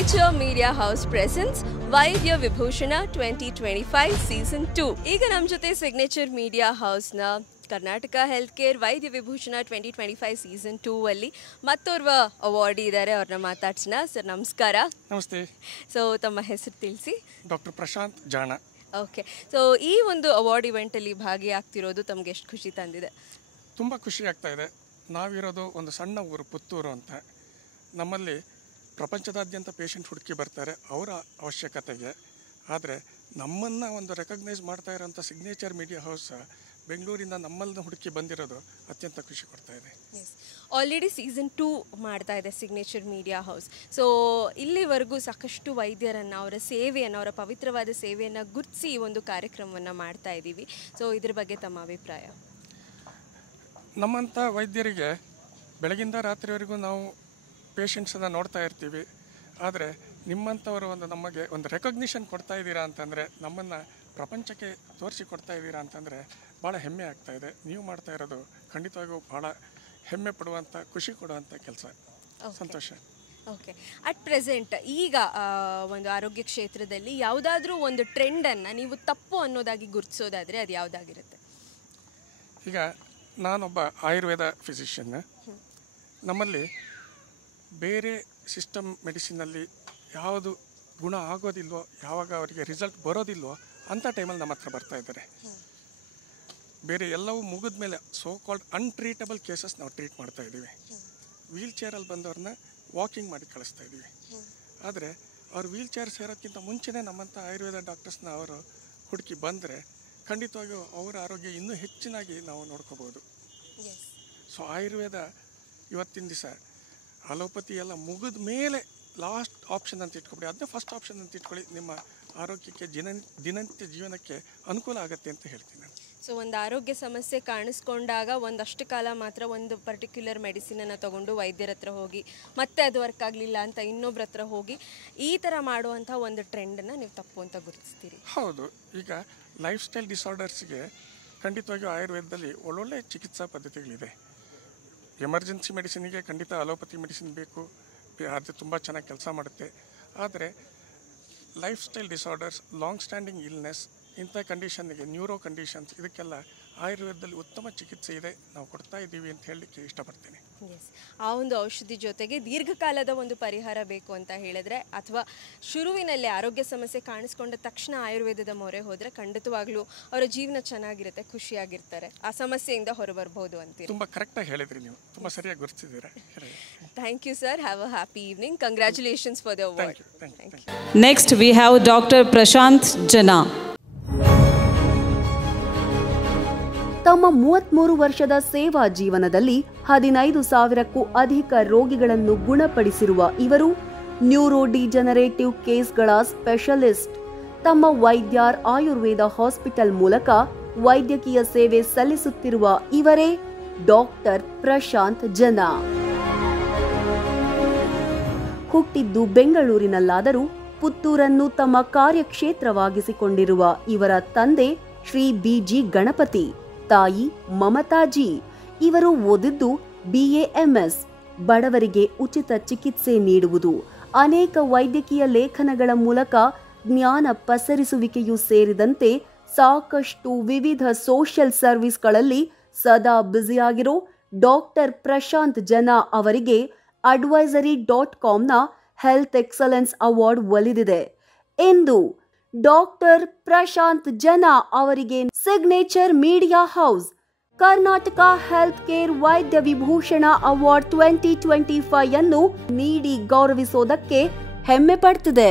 Signature Media House presents Vaidya Vibhushana 2025 Season 2. ಈಗ ನಮ್ಮ ಜೊತೆ ಸಿಗ್ನೇಚರ್ ಮೀಡಿಯಾ ಹೌಸ್ನ Karnataka health care Vaidya Vibhushan 2025 season 2 ಅಲ್ಲಿ ಮತ್ತೋರ್ವ ಅವಾರ್ಡಿ ಇದ್ದಾರೆ. ಅವ್ರನ್ನ ಮಾತಾಡ್ಸೋಣ. ಸರ್ ನಮಸ್ಕಾರ. ನಮಸ್ತೆ. ಸೊ ತಮ್ಮ ಹೆಸರು ತಿಳಿಸಿ. ಡಾಕ್ಟರ್ ಪ್ರಶಾಂತ್ ಜಾಣ. ಓಕೆ. ಸೊ ಈ ಒಂದು ಅವಾರ್ಡ್ ಇವೆಂಟಲ್ಲಿ ಭಾಗಿಯಾಗ್ತಿರೋದು ತಮಗೆ ಎಷ್ಟು ಖುಷಿ ತಂದಿದೆ? ತುಂಬ ಖುಷಿ ಆಗ್ತಾ ಇದೆ. ನಾವಿರೋದು ಒಂದು ಸಣ್ಣ ಊರು, ಪುತ್ತೂರು ಅಂತ. ನಮ್ಮಲ್ಲಿ ಪ್ರಪಂಚದಾದ್ಯಂತ ಪೇಷಂಟ್ ಹುಡುಕಿ ಬರ್ತಾರೆ ಅವರ ಅವಶ್ಯಕತೆಗೆ. ಆದರೆ ನಮ್ಮನ್ನು ಒಂದು ರೆಕಗ್ನೈಸ್ ಮಾಡ್ತಾ ಇರೋಂಥ ಸಿಗ್ನೇಚರ್ ಮೀಡಿಯಾ ಹೌಸ್ ಬೆಂಗಳೂರಿಂದ ನಮ್ಮಲ್ಲಿ ಹುಡುಕಿ ಬಂದಿರೋದು ಅತ್ಯಂತ ಖುಷಿ ಕೊಡ್ತಾ ಇದೆ. ಆಲ್ರೆಡಿ ಸೀಸನ್ 2 ಮಾಡ್ತಾ ಇದೆ ಸಿಗ್ನೇಚರ್ ಮೀಡಿಯಾ ಹೌಸ್. ಸೊ ಇಲ್ಲಿವರೆಗೂ ಸಾಕಷ್ಟು ವೈದ್ಯರನ್ನು, ಅವರ ಸೇವೆಯನ್ನು, ಅವರ ಪವಿತ್ರವಾದ ಸೇವೆಯನ್ನು ಗುರುತಿಸಿ ಈ ಒಂದು ಕಾರ್ಯಕ್ರಮವನ್ನು ಮಾಡ್ತಾ ಇದ್ದೀವಿ. ಸೊ ಇದ್ರ ಬಗ್ಗೆ ತಮ್ಮ ಅಭಿಪ್ರಾಯ? ನಮ್ಮಂಥ ವೈದ್ಯರಿಗೆ ಬೆಳಗಿಂದ ರಾತ್ರಿವರೆಗೂ ನಾವು ಪೇಷಂಟ್ಸನ್ನು ನೋಡ್ತಾ ಇರ್ತೀವಿ. ಆದರೆ ನಿಮ್ಮಂಥವರು ನಮಗೆ ಒಂದು ರೆಕಗ್ನಿಷನ್ ಕೊಡ್ತಾ ಇದ್ದೀರಾ ಅಂತಂದರೆ, ನಮ್ಮನ್ನು ಪ್ರಪಂಚಕ್ಕೆ ತೋರಿಸಿಕೊಡ್ತಾ ಇದ್ದೀರಾ ಅಂತಂದರೆ ಭಾಳ ಹೆಮ್ಮೆ ಆಗ್ತಾ ಇದೆ. ನೀವು ಮಾಡ್ತಾ ಇರೋದು ಖಂಡಿತವಾಗಿಯೂ ಭಾಳ ಹೆಮ್ಮೆ ಪಡುವಂಥ, ಖುಷಿ ಕೊಡುವಂಥ ಕೆಲಸ. ಸಂತೋಷ. ಓಕೆ. ಅಟ್ ಪ್ರೆಸೆಂಟ್ ಈಗ ಒಂದು ಆರೋಗ್ಯ ಕ್ಷೇತ್ರದಲ್ಲಿ ಯಾವುದಾದ್ರೂ ಒಂದು ಟ್ರೆಂಡನ್ನು ನೀವು ತಪ್ಪು ಅನ್ನೋದಾಗಿ ಗುರುತಿಸೋದಾದರೆ ಅದು ಯಾವುದಾಗಿರುತ್ತೆ? ಈಗ ನಾನೊಬ್ಬ ಆಯುರ್ವೇದ ಫಿಸಿಷಿಯನ್. ನಮ್ಮಲ್ಲಿ ಬೇರೆ ಸಿಸ್ಟಮ್ ಮೆಡಿಸಿನಲ್ಲಿ ಯಾವುದು ಗುಣ ಆಗೋದಿಲ್ವೋ, ಯಾವಾಗ ಅವರಿಗೆ ರಿಸಲ್ಟ್ ಬರೋದಿಲ್ವೋ ಅಂಥ ಟೈಮಲ್ಲಿ ನಮ್ಮ ಹತ್ರ ಬರ್ತಾ ಇದ್ದಾರೆ. ಬೇರೆ ಎಲ್ಲವೂ ಮುಗಿದ ಮೇಲೆ ಸೋ ಕಾಲ್ಡ್ ಅನ್ಟ್ರೀಟಬಲ್ ಕೇಸಸ್ ನಾವು ಟ್ರೀಟ್ ಮಾಡ್ತಾ ಇದ್ದೀವಿ. ವೀಲ್ ಚೇರಲ್ಲಿ ಬಂದವ್ರನ್ನ ವಾಕಿಂಗ್ ಮಾಡಿ ಕಳಿಸ್ತಾ ಇದ್ದೀವಿ. ಆದರೆ ಅವ್ರು ವೀಲ್ ಚೇರ್ ಸೇರೋಕ್ಕಿಂತ ಮುಂಚೆನೇ ನಮ್ಮಂಥ ಆಯುರ್ವೇದ ಡಾಕ್ಟರ್ಸ್ನ ಅವರು ಹುಡುಕಿ ಬಂದರೆ ಖಂಡಿತವಾಗಿಯೂ ಅವರ ಆರೋಗ್ಯ ಇನ್ನೂ ಹೆಚ್ಚಿನಾಗಿ ನಾವು ನೋಡ್ಕೋಬೋದು. ಸೊ ಆಯುರ್ವೇದ ಇವತ್ತಿನ ದಿವಸ ಅಲೋಪತಿ ಎಲ್ಲ ಮುಗಿದ ಮೇಲೆ ಲಾಸ್ಟ್ ಆಪ್ಷನ್ ಅಂತ ಇಟ್ಕೊಬಿಡಿ, ಅದನ್ನೇ ಫಸ್ಟ್ ಆಪ್ಷನ್ ಅಂತ ಇಟ್ಕೊಳ್ಳಿ. ನಿಮ್ಮ ಆರೋಗ್ಯಕ್ಕೆ ದಿನನಿತ್ಯ ಜೀವನಕ್ಕೆ ಅನುಕೂಲ ಆಗುತ್ತೆ ಅಂತ ಹೇಳ್ತೀನಿ ನಾನು. ಸೊ ಒಂದು ಆರೋಗ್ಯ ಸಮಸ್ಯೆ ಕಾಣಿಸ್ಕೊಂಡಾಗ ಒಂದಷ್ಟು ಕಾಲ ಮಾತ್ರ ಒಂದು ಪರ್ಟಿಕ್ಯುಲರ್ ಮೆಡಿಸಿನನ್ನು ತೊಗೊಂಡು ವೈದ್ಯರ ಹತ್ರ ಹೋಗಿ ಮತ್ತೆ ಅದು ವರ್ಕ್ ಆಗಲಿಲ್ಲ ಅಂತ ಇನ್ನೊಬ್ಬರ ಹತ್ರ ಹೋಗಿ ಈ ಥರ ಮಾಡುವಂಥ ಒಂದು ಟ್ರೆಂಡನ್ನು ನೀವು ತಪ್ಪು ಅಂತ ಗುರುತಿಸ್ತೀರಿ? ಹೌದು. ಈಗ ಲೈಫ್ ಸ್ಟೈಲ್ ಡಿಸಾರ್ಡರ್ಸ್ಗೆ ಖಂಡಿತವಾಗಿಯೂ ಆಯುರ್ವೇದದಲ್ಲಿ ಒಳ್ಳೊಳ್ಳೆ ಚಿಕಿತ್ಸಾ ಪದ್ಧತಿಗಳಿದೆ. ಎಮರ್ಜೆನ್ಸಿ ಮೆಡಿಸಿನಿಗೆ ಖಂಡಿತ ಅಲೋಪತಿ ಮೆಡಿಸಿನ್ ಬೇಕು, ಅದು ತುಂಬ ಚೆನ್ನಾಗಿ ಕೆಲಸ ಮಾಡುತ್ತೆ. ಆದರೆ life style disorders, long standing illness, ಇಂಥ ಕಂಡೀಷನ್ಗೆ, ನ್ಯೂರೋ ಕಂಡೀಷನ್ಸ್, ಇದಕ್ಕೆಲ್ಲ ಆಯುರ್ವೇದದಲ್ಲಿ ಉತ್ತಮ ಚಿಕಿತ್ಸೆ ಇದೆ, ನಾವು ಕೊಡ್ತಾ ಇದ್ದೀವಿ ಅಂತ ಹೇಳಲಿಕ್ಕೆ ಇಷ್ಟಪಡ್ತೀನಿ. ಎಸ್. ಆ ಒಂದು ಔಷಧಿ ಜೊತೆಗೆ ದೀರ್ಘಕಾಲದ ಒಂದು ಪರಿಹಾರ ಬೇಕು ಅಂತ ಹೇಳಿದ್ರೆ, ಅಥವಾ ಶುರುವಿನಲ್ಲಿ ಆರೋಗ್ಯ ಸಮಸ್ಯೆ ಕಾಣಿಸ್ಕೊಂಡ ತಕ್ಷಣ ಆಯುರ್ವೇದದ ಮೊರೆ ಹೋದರೆ ಖಂಡಿತವಾಗ್ಲೂ ಅವರ ಜೀವನ ಚೆನ್ನಾಗಿರುತ್ತೆ, ಖುಷಿಯಾಗಿರ್ತಾರೆ, ಆ ಸಮಸ್ಯೆಯಿಂದ ಹೊರಬರ್ಬೋದು ಅಂತೀರಿ. ತುಂಬ ಕರೆಕ್ಟಾಗಿ ಹೇಳಿದ್ರಿ ನೀವು, ತುಂಬ ಸರಿಯಾಗಿ ಗುರುತಿಸಿದ್ದೀರಾ. Thank you sir. Have a happy evening. Congratulations for the award. Next we have Dr. Prashant Jana. ತಮ್ಮ 33 ವರ್ಷದ ಸೇವಾ ಜೀವನದಲ್ಲಿ 15,000ಕ್ಕೂ ಅಧಿಕ ರೋಗಿಗಳನ್ನು ಗುಣಪಡಿಸಿರುವ ಇವರು ನ್ಯೂರೋ ಡಿಜನರೇಟಿವ್ ಕೇಸ್ಗಳ ಸ್ಪೆಷಲಿಸ್ಟ್. ತಮ್ಮ ವೈದ್ಯಾರ್ ಆಯುರ್ವೇದ ಹಾಸ್ಪಿಟಲ್ ಮೂಲಕ ವೈದ್ಯಕೀಯ ಸೇವೆ ಸಲ್ಲಿಸುತ್ತಿರುವ ಇವರೇ ಡಾಕ್ಟರ್ ಪ್ರಶಾಂತ್ ಜನ. ಹುಟ್ಟಿದ್ದು ಬೆಂಗಳೂರಿನಲ್ಲಾದರೂ ಪುತ್ತೂರನ್ನು ತಮ್ಮ ಕಾರ್ಯಕ್ಷೇತ್ರವಾಗಿಸಿಕೊಂಡಿರುವ ಇವರ ತಂದೆ ಶ್ರೀ BG ಗಣಪತಿ, ತಾಯಿ ಮಮತಾಜಿ. ಇವರು ಓದಿದ್ದು BAMS, ಬಡವರಿಗೆ ಉಚಿತ ಚಿಕಿತ್ಸೆ ನೀಡುವುದು, ಅನೇಕ ವೈದ್ಯಕೀಯ ಲೇಖನಗಳ ಮೂಲಕ ಜ್ಞಾನ ಪಸರಿಸುವಿಕೆಯೂ ಸೇರಿದಂತೆ ಸಾಕಷ್ಟು ವಿವಿಧ ಸೋಷಿಯಲ್ ಸರ್ವಿಸ್ಗಳಲ್ಲಿ ಸದಾ ಬ್ಯುಸಿಯಾಗಿರೋ ಡಾಕ್ಟರ್ ಪ್ರಶಾಂತ್ ಜನ ಅವರಿಗೆ advisory.comನ ಹೆಲ್ತ್ ಎಕ್ಸಲೆನ್ಸ್ ಅವಾರ್ಡ್ ಒಲಿದಿದೆ. ಎಂದು ಡಾಕ್ಟರ್ ಪ್ರಶಾಂತ್ ಜನ ಅವರಿಗೆ signature media house Karnataka health care Vaidya Vibhushan award 2025 ಅನ್ನು ನೀಡಿ ಗೌರವಿಸೋದಕ್ಕೆ ಹೆಮ್ಮೆ ಪಡ್ತಿದೆ.